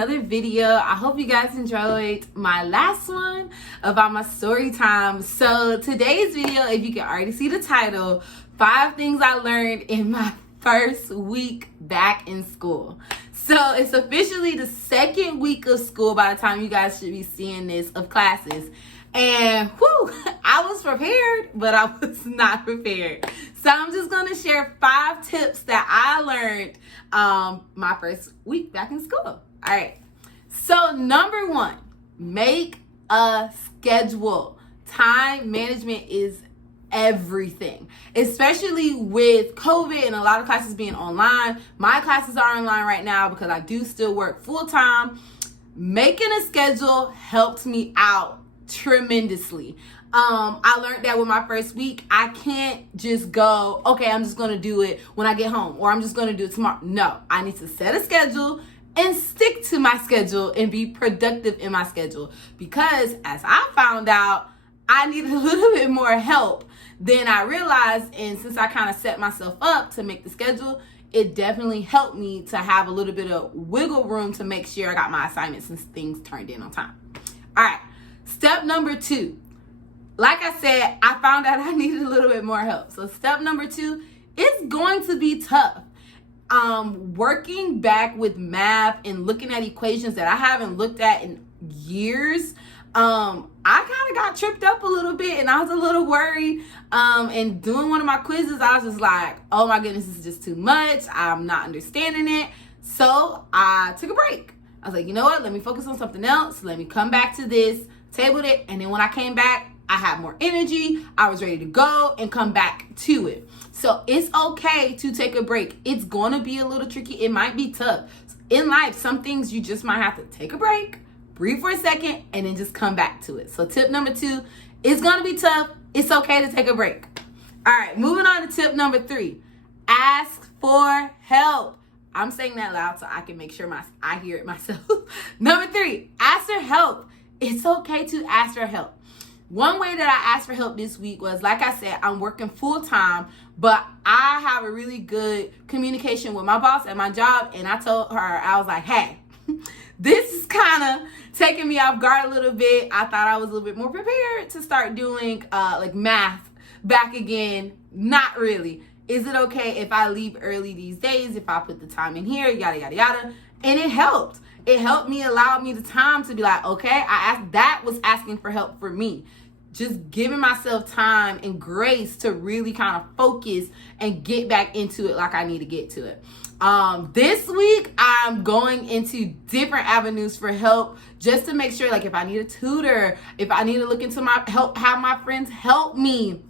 another video. I hope you guys enjoyed my last one about my story time. So today's video, if you can already see the title, 5 things I learned in my first week back in school. So it's officially the second week of school by the time you guys should be seeing this, of classes. And whew, I was prepared, but I was not prepared. So I'm just going to share 5 tips that I learned my first week back in school. All right. So number 1, make a schedule. Time management is everything, especially with COVID and a lot of classes being online. My classes are online right now because I do still work full time. Making a schedule helped me out tremendously. I learned that with my first week, I can't just go, okay, I'm just going to do it when I get home, or I'm just going to do it tomorrow. No, I need to set a schedule and stick to my schedule and be productive in my schedule, because as I found out, I needed a little bit more help than I realized. And since I kind of set myself up to make the schedule, it definitely helped me to have a little bit of wiggle room to make sure I got my assignments and things turned in on time. All right. Step number 2. Like I said, I found out I needed a little bit more help. So step number 2 is going to be tough. Working back with math and looking at equations that I haven't looked at in years, I kind of got tripped up a little bit and I was a little worried. And doing one of my quizzes, I was just like, oh my goodness, this is just too much. I'm not understanding it. So I took a break. I was like, you know what? Let me focus on something else. Let me come back to this, tabled it. And then when I came back, I had more energy. I was ready to go and come back to it. So it's okay to take a break. It's going to be a little tricky. It might be tough. In life, some things you just might have to take a break, breathe for a second, and then just come back to it. So tip number 2, it's going to be tough. It's okay to take a break. All right, moving on to tip number 3. Ask for help. I'm saying that loud so I can make sure I hear it myself. Number 3, ask for help. It's okay to ask for help. One way that I asked for help this week was, like I said, I'm working full time, but I have a really good communication with my boss at my job. And I told her, I was like, hey, this is kind of taking me off guard a little bit. I thought I was a little bit more prepared to start doing like math back again. Not really. Is it okay if I leave early these days, if I put the time in here, yada, yada, yada? And it helped. It helped me, allowed me the time to be like, okay, that was asking for help for me. Just giving myself time and grace to really kind of focus and get back into it like I need to get to it. This week, I'm going into different avenues for help just to make sure, like if I need a tutor, if I need to look into my help, have my friends help me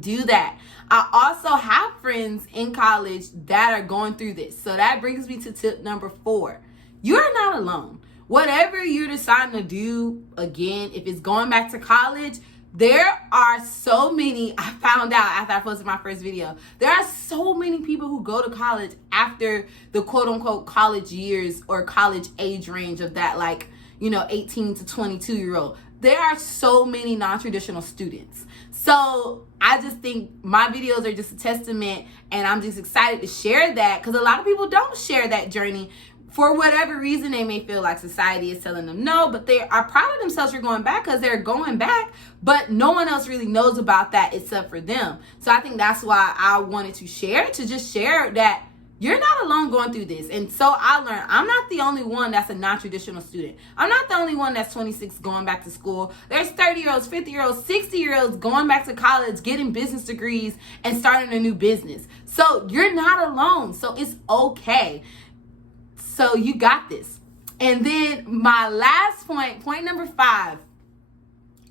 do that. I also have friends in college that are going through this. So that brings me to tip number 4. You're not alone. Whatever you're deciding to do, again, if it's going back to college, there are so many, I found out after I posted my first video, there are so many people who go to college after the quote unquote college years or college age range of that, like, 18 to 22 year old. There are so many non-traditional students. So I just think my videos are just a testament, and I'm just excited to share that because a lot of people don't share that journey. For whatever reason, they may feel like society is telling them no, but they are proud of themselves for going back because they're going back, but no one else really knows about that except for them. So I think that's why I wanted to just share that you're not alone going through this. And so I learned I'm not the only one that's a non-traditional student. I'm not the only one that's 26 going back to school. There's 30-year-olds, 50-year-olds, 60-year-olds going back to college, getting business degrees and starting a new business. So you're not alone. So it's okay. So you got this. And then my last point number 5,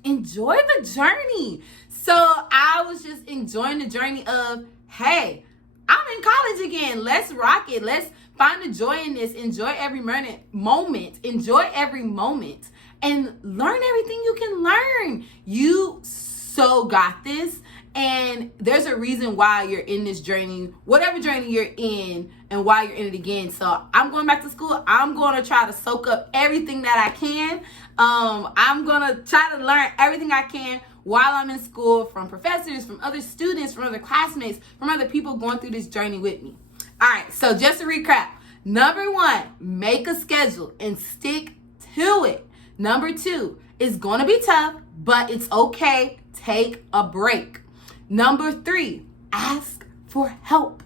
enjoy the journey. So I was just enjoying the journey of, hey, I'm in college again. Let's rock it. Let's find the joy in this. Enjoy every moment. Enjoy every moment. And learn everything you can learn. You so got this. And there's a reason why you're in this journey, whatever journey you're in, and why you're in it again. So I'm going back to school. I'm going to try to soak up everything that I can. I'm going to try to learn everything I can while I'm in school, from professors, from other students, from other classmates, from other people going through this journey with me. All right, so just to recap, Number 1, make a schedule and stick to it. Number 2, it's going to be tough, but it's okay. Take a break. Number 3, ask for help.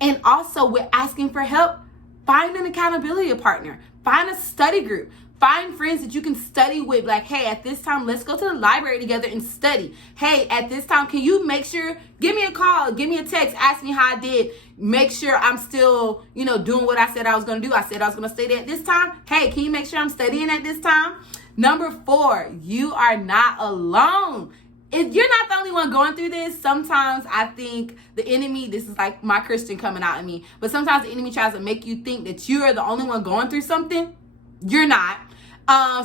And also with asking for help, find an accountability partner. Find a study group. Find friends that you can study with. Like, hey, at this time, let's go to the library together and study. Hey, at this time, can you make sure, give me a call, give me a text, ask me how I did. Make sure I'm still, doing what I said I was going to do. I said I was going to study at this time. Hey, can you make sure I'm studying at this time? Number 4, you are not alone. If you're not the only one going through this, sometimes I think the enemy, this is like my Christian coming out of me, but sometimes the enemy tries to make you think that you are the only one going through something. You're not.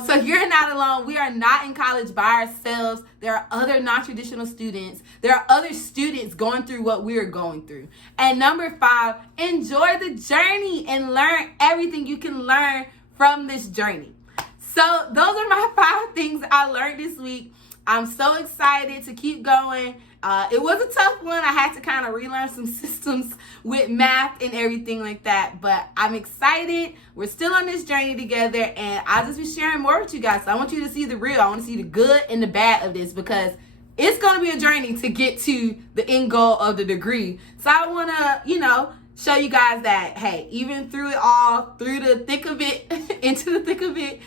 So you're not alone. We are not in college by ourselves. There are other non-traditional students. There are other students going through what we are going through. And number 5, enjoy the journey and learn everything you can learn from this journey. So those are my 5 things I learned this week. I'm so excited to keep going. It was a tough one. I had to kind of relearn some systems with math and everything like that. But I'm excited. We're still on this journey together. And I'll just be sharing more with you guys. So I want you to see the real. I want to see the good and the bad of this, because it's going to be a journey to get to the end goal of the degree. So I want to, show you guys that, hey, even through it all, through the thick of it, into the thick of it,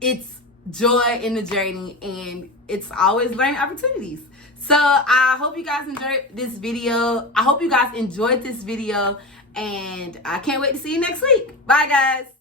it's joy in the journey, and it's always learning opportunities. So I hope you guys enjoyed this video. I hope you guys enjoyed this video, and I can't wait to see you next week. Bye, guys.